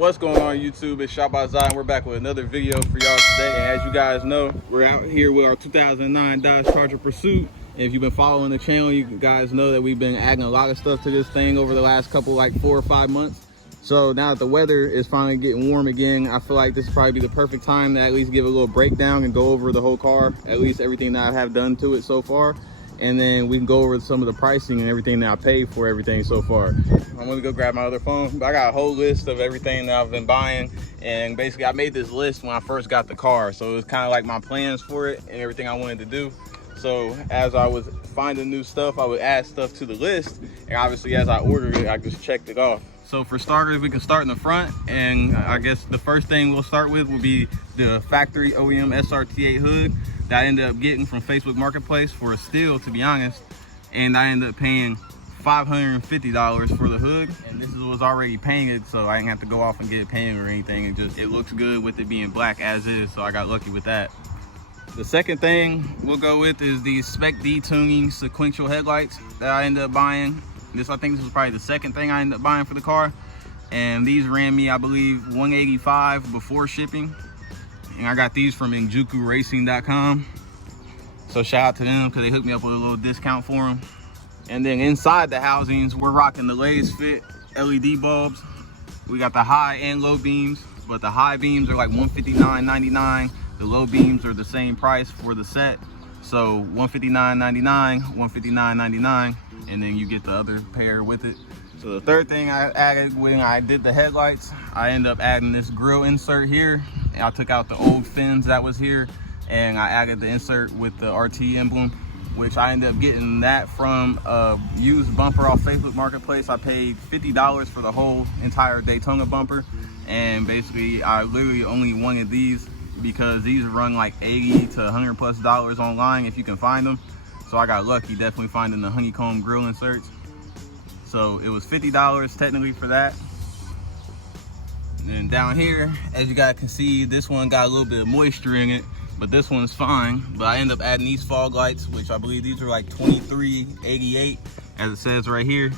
What's going on YouTube? It's Shot by Zai and we're back with another video for y'all today. And as you guys know, we're out here with our 2009 Dodge Charger Pursuit. And if you've been following the channel, you guys know that we've been adding a lot of stuff to this thing over the last couple, like 4 or 5 months. So now that the weather is finally getting warm again, I feel like this would probably be the perfect time to at least give a little breakdown and go over the whole car, at least everything that I have done to it so far. And then we can go over some of the pricing and everything that I paid for everything so far. I'm gonna go grab my other phone. I got a whole list of everything that I've been buying. And basically I made this list when I first got the car. So it was kind of like my plans for it and everything I wanted to do. So as I was finding new stuff, I would add stuff to the list. And obviously as I ordered it, I just checked it off. So for starters, we can start in the front. And I guess the first thing we'll start with will be the factory OEM SRT8 hood that I ended up getting from Facebook Marketplace for a steal, to be honest. And I ended up paying $550 for the hood, and this was already painted, so I didn't have to go off and get it painted or anything. It looks good with it being black as is, so I got lucky with that. The second thing we'll go with is the Spec D tuning sequential headlights that I ended up buying. I think this was probably the second thing I ended up buying for the car, and these ran me, I believe, $185 before shipping. And I got these from injukuracing.com. So shout out to them because they hooked me up with a little discount for them. And then inside the housings, we're rocking the Lay's Fit LED bulbs. We got the high and low beams, but the high beams are like $159.99. The low beams are the same price for the set. So $159.99, $159.99, and then you get the other pair with it. So the third thing I added when I did the headlights, I ended up adding this grill insert here. And I took out the old fins that was here, and I added the insert with the RT emblem, which I ended up getting that from a used bumper off Facebook Marketplace. I paid $50 for the whole entire Daytona bumper, and basically I literally only wanted these because these run like $80 to $100+ online if you can find them. So I got lucky definitely finding the honeycomb grill inserts. So it was $50 technically for that. And then down here, as you guys can see, this one got a little bit of moisture in it, but this one's fine. But I ended up adding these fog lights, which I believe these are like $23.88, as it says right here.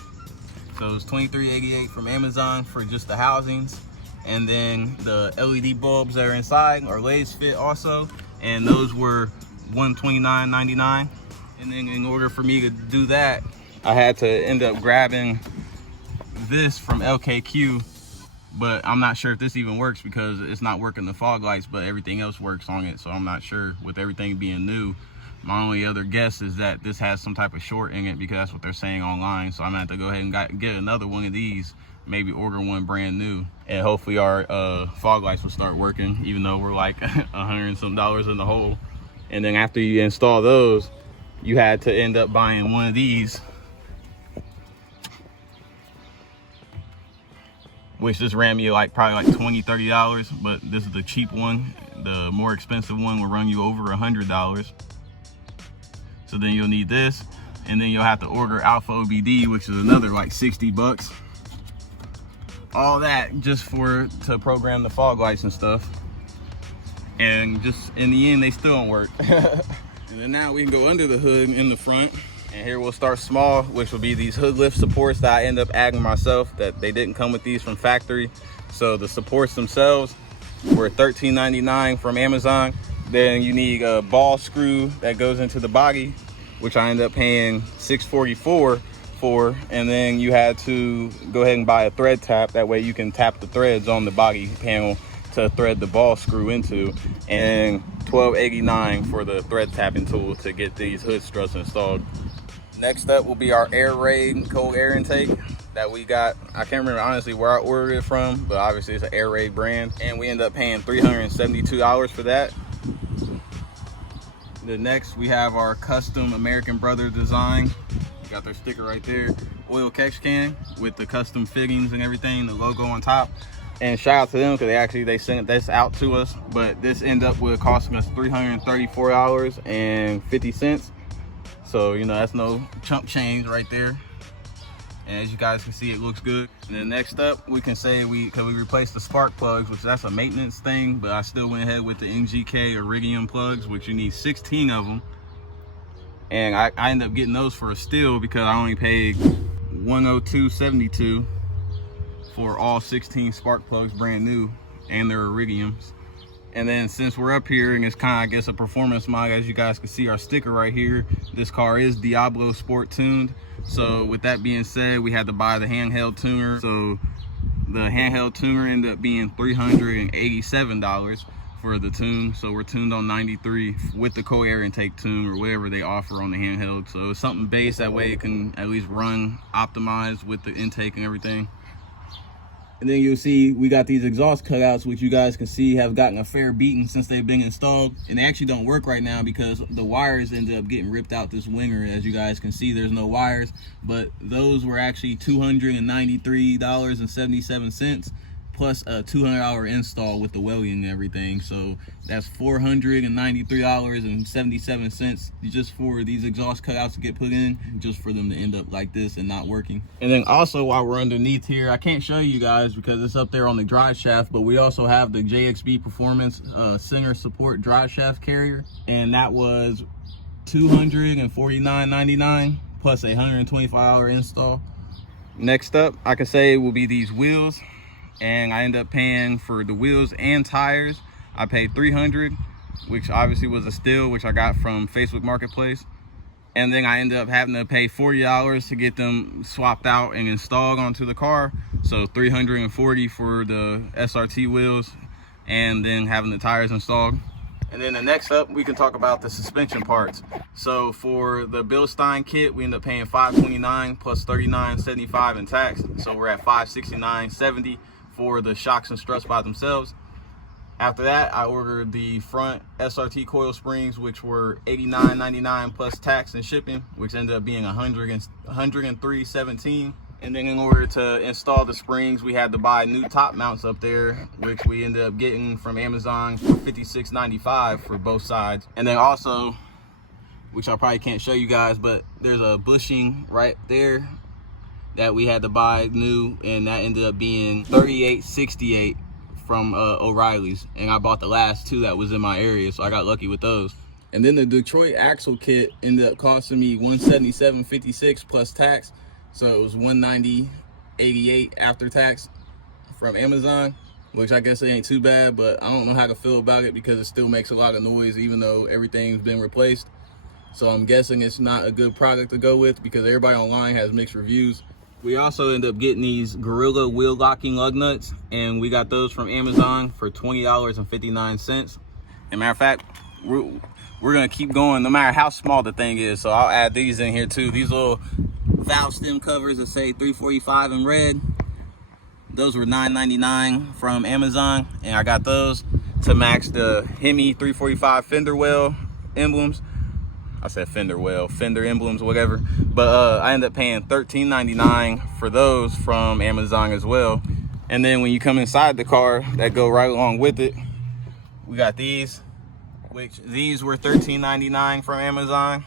So it's $23.88 from Amazon for just the housings. And then the LED bulbs that are inside are Lay's Fit also, and those were $129.99. And then in order for me to do that, I had to end up grabbing this from LKQ, but I'm not sure if this even works because it's not working the fog lights, but everything else works on it. So I'm not sure, with everything being new. My only other guess is that this has some type of short in it because that's what they're saying online. So I'm gonna have to go ahead and get another one of these, maybe order one brand new, and hopefully our fog lights will start working, even though we're like $100 and some in the hole. And then after you install those, you had to end up buying one of these, which just ran me like probably like $20-$30, but this is the cheap one. The more expensive one will run you over $100. So then you'll need this, and then you'll have to order Alpha OBD, which is another like $60. All that just to program the fog lights and stuff. And just in the end, they still don't work. And then now we can go under the hood in the front. And here we'll start small, which will be these hood lift supports that I end up adding myself, that they didn't come with these from factory. So the supports themselves were $13.99 from Amazon. Then you need a ball screw that goes into the body, which I ended up paying $6.44 for. And then you had to go ahead and buy a thread tap. That way you can tap the threads on the body panel to thread the ball screw into. And $12.89 for the thread tapping tool to get these hood struts installed. Next up will be our Air Raid cold air intake that we got. I can't remember honestly where I ordered it from, but obviously it's an Air Raid brand, and we ended up paying $372 for that. The next we have our custom American Brothers design. Got their sticker right there, oil catch can with the custom fittings and everything, the logo on top. And shout out to them because they sent this out to us, but this ended up with costing us $334.50. So, you know, that's no chump change right there. And as you guys can see, it looks good. And then next up, we can say because we replaced the spark plugs, which that's a maintenance thing, but I still went ahead with the NGK Iridium plugs, which you need 16 of them. And I ended up getting those for a steal because I only paid $102.72 for all 16 spark plugs, brand new, and their iridiums. And then since we're up here and it's kind of, I guess, a performance mod, as you guys can see our sticker right here, this car is Diablo Sport tuned. So with that being said, we had to buy the handheld tuner. So the handheld tuner ended up being $387 for the tune. So we're tuned on 93 with the co-air intake tune or whatever they offer on the handheld. So it's something base, that way it can at least run optimized with the intake and everything. And then you'll see we got these exhaust cutouts, which you guys can see have gotten a fair beating since they've been installed. And they actually don't work right now because the wires ended up getting ripped out this winter. As you guys can see, there's no wires, but those were actually $293.77 plus a $200 install with the welding and everything. So that's $493.77 just for these exhaust cutouts to get put in, just for them to end up like this and not working. And then also, while we're underneath here, I can't show you guys because it's up there on the drive shaft, but we also have the JXB Performance center support drive shaft carrier, and that was $249.99 plus a $125 install. Next up, I can say, will be these wheels. And I ended up paying for the wheels and tires. I paid $300, which obviously was a steal, which I got from Facebook Marketplace. And then I ended up having to pay $40 to get them swapped out and installed onto the car. So $340 for the SRT wheels and then having the tires installed. And then the next up, we can talk about the suspension parts. So for the Bilstein kit, we ended up paying $529 plus $39.75 in tax. So we're at $569.70 for the shocks and struts by themselves. After that, I ordered the front SRT coil springs, which were $89.99 plus tax and shipping, which ended up being $103.17. And then in order to install the springs, we had to buy new top mounts up there, which we ended up getting from Amazon for $56.95 for both sides. And then also, which I probably can't show you guys, but there's a bushing right there that we had to buy new, and that ended up being $38.68 from O'Reilly's. And I bought the last two that was in my area, so I got lucky with those. And then the Detroit axle kit ended up costing me $177.56 plus tax. So it was $190.88 after tax from Amazon, which I guess it ain't too bad, but I don't know how to feel about it because it still makes a lot of noise even though everything's been replaced. So I'm guessing it's not a good product to go with because everybody online has mixed reviews. We also ended up getting these Gorilla wheel locking lug nuts, and we got those from Amazon for $20.59. And matter of fact, we're gonna keep going no matter how small the thing is. So I'll add these in here too. These little valve stem covers that say 345 in red, those were $9.99 from Amazon, and I got those to match the Hemi 345 fender well emblems. I said fender well, fender emblems, whatever. But I ended up paying $13.99 for those from Amazon as well. And then when you come inside the car that go right along with it, we got these, which these were $13.99 from Amazon.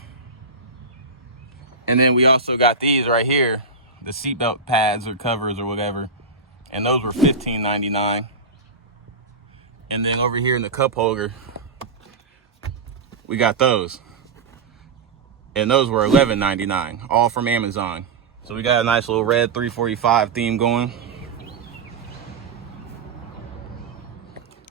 And then we also got these right here, the seatbelt pads or covers or whatever. And those were $15.99. And then over here in the cup holder, we got those. And those were $11.99, all from Amazon. So we got a nice little red 345 theme going.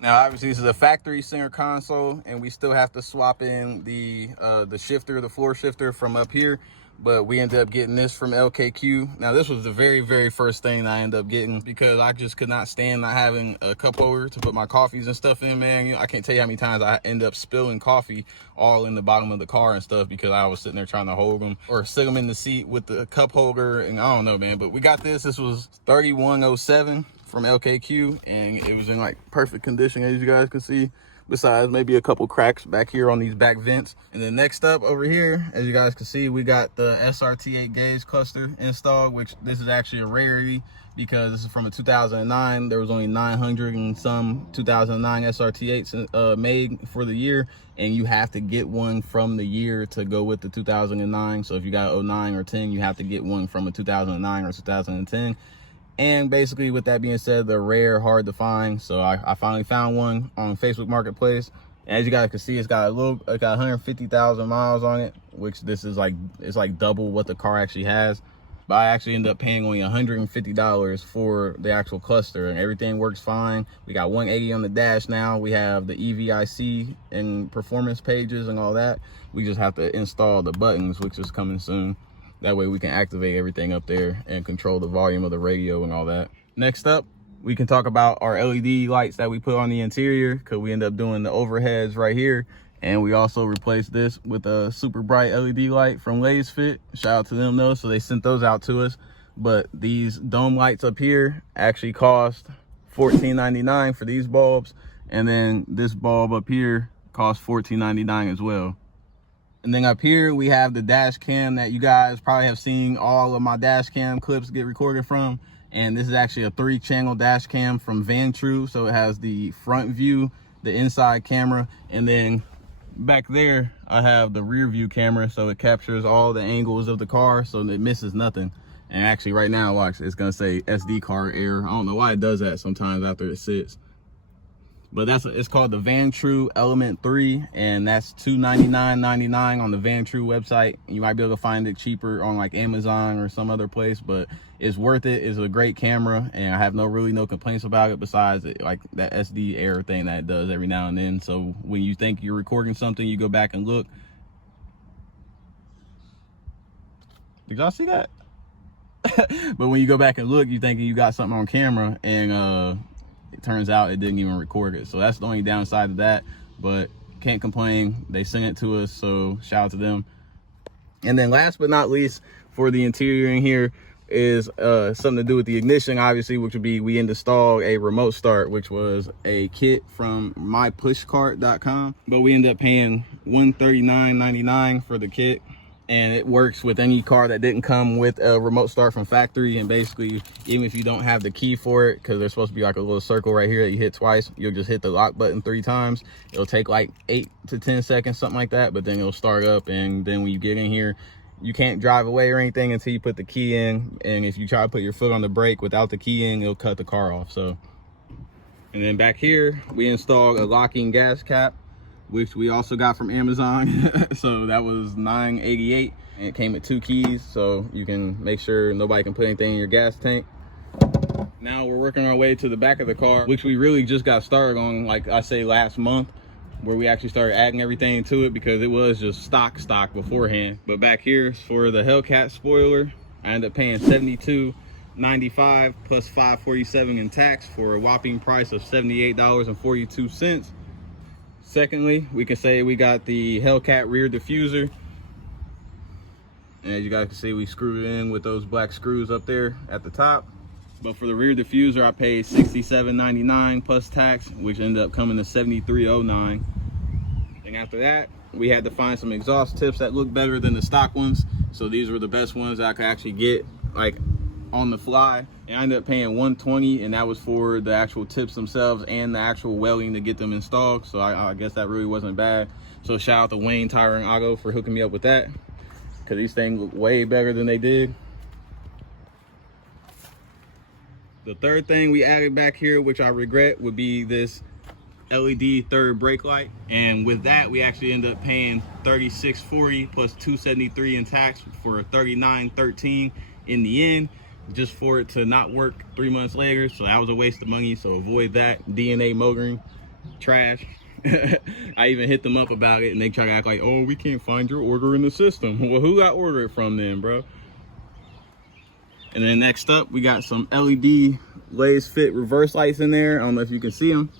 Now, obviously, this is a factory center console, and we still have to swap in the shifter, the floor shifter from up here. But we ended up getting this from LKQ. Now, this was the very, very first thing I ended up getting because I just could not stand not having a cup holder to put my coffees and stuff in, man. You know, I can't tell you how many times I end up spilling coffee all in the bottom of the car and stuff because I was sitting there trying to hold them or sit them in the seat with the cup holder, and I don't know, man. But we got this. This was 3107 from LKQ, and it was in like perfect condition, as you guys can see. Besides maybe a couple cracks back here on these back vents. And then next up over here, as you guys can see, we got the SRT 8 gauge cluster installed, which this is actually a rarity because this is from a 2009. There was only 900 and some 2009 SRT8s made for the year, and you have to get one from the year to go with the 2009. So if you got 09 or 10, you have to get one from a 2009 or 2010. And basically, with that being said, they're rare, hard to find. So I finally found one on Facebook Marketplace. And as you guys can see, it got 150,000 miles on it, which this is like, it's like double what the car actually has. but I actually ended up paying only $150 for the actual cluster, and everything works fine. We got 180 on the dash now. We have the EVIC and performance pages and all that. We just have to install the buttons, which is coming soon. That way we can activate everything up there and control the volume of the radio and all that. Next up, we can talk about our LED lights that we put on the interior, because we end up doing the overheads right here. And we also replaced this with a super bright LED light from LazeFit. Shout out to them though. So they sent those out to us. But these dome lights up here actually cost $14.99 for these bulbs. And then this bulb up here cost $14.99 as well. And then up here, we have the dash cam that you guys probably have seen all of my dash cam clips get recorded from. And this is actually a 3-channel dash cam from Vantrue. So it has the front view, the inside camera, and then back there, I have the rear view camera. So it captures all the angles of the car so it misses nothing. And actually right now, watch, it's gonna say SD card error. I don't know why it does that sometimes after it sits. But it's called the Vantrue Element 3, and that's $299.99 on the Vantrue website. You might be able to find it cheaper on like Amazon or some other place, but it's worth it. It's a great camera, and I have really no complaints about it besides like that SD error thing that it does every now and then. So when you think you're recording something, you go back and look. Did y'all see that? But when you go back and look, you thinking you got something on camera, and it turns out it didn't even record it. So that's the only downside of that, but can't complain. They sent it to us, so shout out to them. And then last but not least, for the interior in here is something to do with the ignition, obviously, which would be we installed a remote start, which was a kit from mypushcart.com, but we ended up paying $139.99 for the kit. And it works with any car that didn't come with a remote start from factory. And basically, even if you don't have the key for it, because there's supposed to be like a little circle right here that you hit twice, you'll just hit the lock button 3 times. It'll take like 8 to 10 seconds, something like that, but then it'll start up. And then when you get in here, you can't drive away or anything until you put the key in. And if you try to put your foot on the brake without the key in, it'll cut the car off. So, and then back here, we installed a locking gas cap, which we also got from Amazon. So that was $9.88, and it came with 2 keys, so you can make sure nobody can put anything in your gas tank. Now we're working our way to the back of the car, which we really just got started on, like I say, last month, where we actually started adding everything to it because it was just stock beforehand. But back here is for the Hellcat spoiler. I ended up paying $72.95 plus $5.47 in tax for a whopping price of $78.42. Secondly, we can say we got the Hellcat rear diffuser. And as you guys can see, we screwed it in with those black screws up there at the top. But for the rear diffuser, I paid $67.99 plus tax, which ended up coming to $73.09. And after that, we had to find some exhaust tips that look better than the stock ones. So these were the best ones that I could actually get like on the fly. And I ended up paying $120, and that was for the actual tips themselves and the actual welding to get them installed. So I guess that really wasn't bad. So shout out to Wayne Tire and Auto for hooking me up with that, because these things look way better than they did. The third thing we added back here, which I regret, would be this LED third brake light. And with that, we actually ended up paying $36.40 plus $273 in tax for $39.13 in the end, just for it to not work 3 months later. So that was a waste of money, so avoid that. DNA motoring, trash. I even hit them up about it, and they try to act like, oh, we can't find your order in the system. Well, who got ordered from then, bro? And then next up, we got some LED LazeFit reverse lights in there. I don't know if you can see them,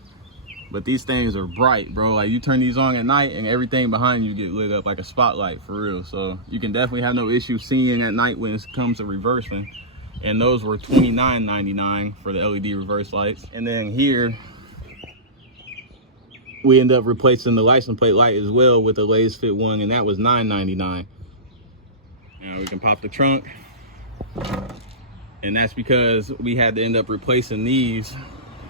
but these things are bright, bro. Like, you turn these on at night and everything behind you get lit up like a spotlight, for real. So you can definitely have no issue seeing at night when it comes to reversing. And those were $29.99 for the LED reverse lights. And then here, we end up replacing the license plate light as well with the LazeFit one, and that was $9.99. Now we can pop the trunk. And that's because we had to end up replacing these,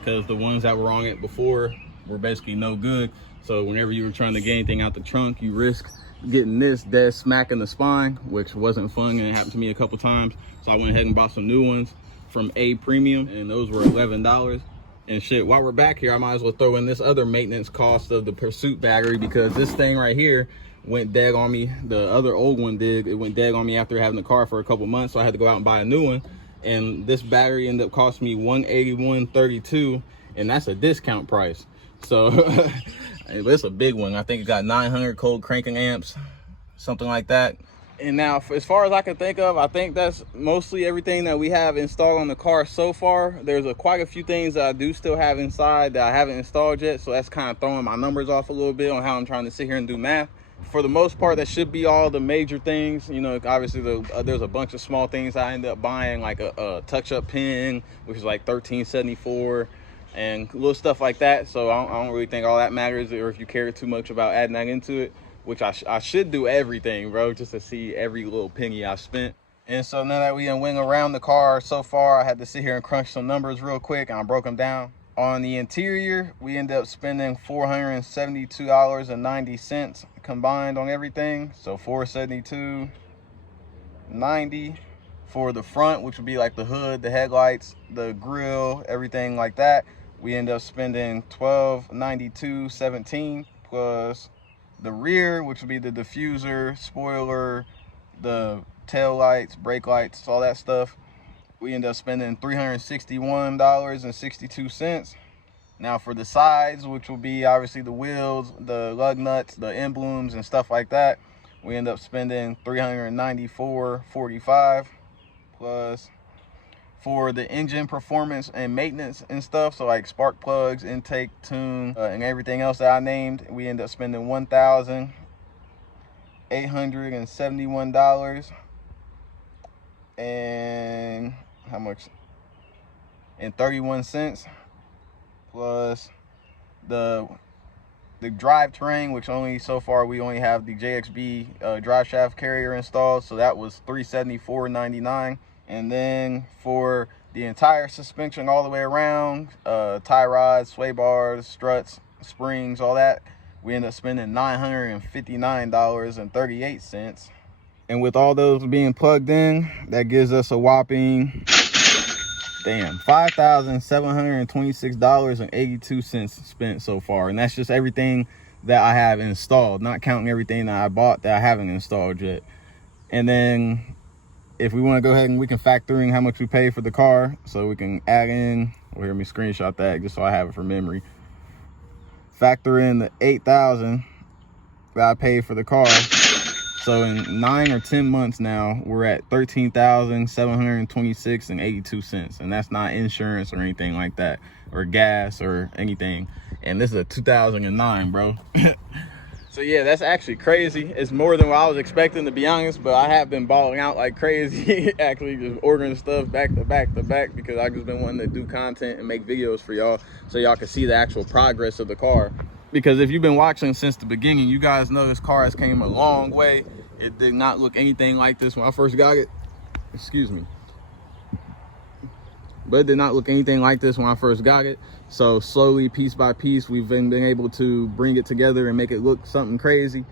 because the ones that were on it before were basically no good. So whenever you were trying to get anything out the trunk, you risk getting this dead smack in the spine, which wasn't fun, and it happened to me a couple times. So I went ahead and bought some new ones from A Premium, and those were $11. And shit, while we're back here, I might as well throw in this other maintenance cost of the Pursuit battery, because this thing right here went dead on me. The other old one did. It went dead on me after having the car for a couple months, so I had to go out and buy a new one. And this battery ended up costing me $181.32, and that's a discount price. So it's a big one. I think it got 900 cold cranking amps, something like that. And now, as far as I can think of, I think that's mostly everything that we have installed on the car so far. There's quite a few things that I do still have inside that I haven't installed yet, so that's kind of throwing my numbers off a little bit on how I'm trying to sit here and do math. For the most part, that should be all the major things. You know, obviously there's a bunch of small things I ended up buying, like a touch-up pen, which is like $13.74, and little stuff like that. So I don't really think all that matters, or if you care too much about adding that into it, which I should do everything, bro, just to see every little penny I spent. And so now that we done went around the car so far, I had to sit here and crunch some numbers real quick, and I broke them down. On the interior, we ended up spending $472.90 combined on everything. So $472.90 for the front, which would be like the hood, the headlights, the grill, everything like that. We ended up spending $1292.17 plus the rear, which would be the diffuser, spoiler, the tail lights, brake lights, all that stuff. We end up spending $361.62. Now for the sides, which will be obviously the wheels, the lug nuts, the emblems and stuff like that, we end up spending $394.45 plus for the engine performance and maintenance and stuff, so like spark plugs, intake, tune, and everything else that I named, we end up spending $1,871 and how much? And 31 cents plus the drivetrain, which only so far we only have the JXB drive shaft carrier installed, so that was $374.99. And then for the entire suspension all the way around, tie rods, sway bars, struts, springs, all that, we end up spending $959.38. And with all those being plugged in, that gives us a whopping, damn, $5,726.82 spent so far. And that's just everything that I have installed, not counting everything that I bought that I haven't installed yet. And then if we want to go ahead and we can factor in how much we pay for the car, so we can add in, well, let me screenshot that just so I have it for memory. Factor in the $8,000 that I paid for the car. So in 9 or 10 months now, we're at $13,726.82, and that's not insurance or anything like that, or gas or anything. And this is a 2009, bro. So yeah, that's actually crazy. It's more than what I was expecting, to be honest, but I have been balling out like crazy, actually just ordering stuff back to back to back, because I've just been wanting to do content and make videos for y'all so y'all can see the actual progress of the car. Because if you've been watching since the beginning, you guys know this car has came a long way. It did not look anything like this when I first got it. Excuse me. But it did not look anything like this when I first got it. So slowly, piece by piece, we've been able to bring it together and make it look something crazy.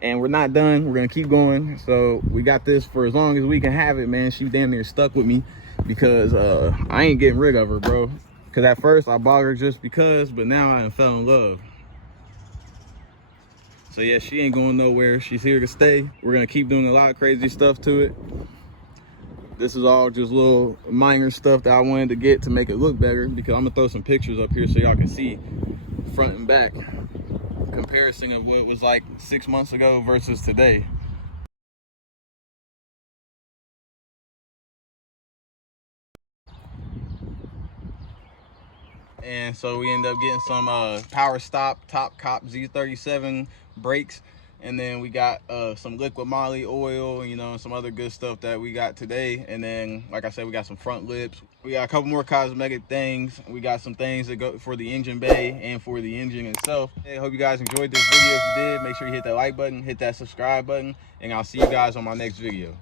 And we're not done. We're gonna keep going. So we got this for as long as we can have it, man. She damn near stuck with me because I ain't getting rid of her, bro. Because at first I bought her just because, but now I fell in love. So yeah, she ain't going nowhere. She's here to stay. We're gonna keep doing a lot of crazy stuff to it. This is all just little minor stuff that I wanted to get to make it look better, because I'm gonna throw some pictures up here so y'all can see front and back comparison of what it was like 6 months ago versus today. And so we end up getting some Power Stop Top Cop Z37 brakes, and then we got some liquid moly oil, you know, and some other good stuff that we got today. And then, like I said, we got some front lips. We got a couple more cosmetic things. We got some things that go for the engine bay and for the engine itself. Hey, hope you guys enjoyed this video. If you did, make sure you hit that like button, hit that subscribe button, and I'll see you guys on my next video.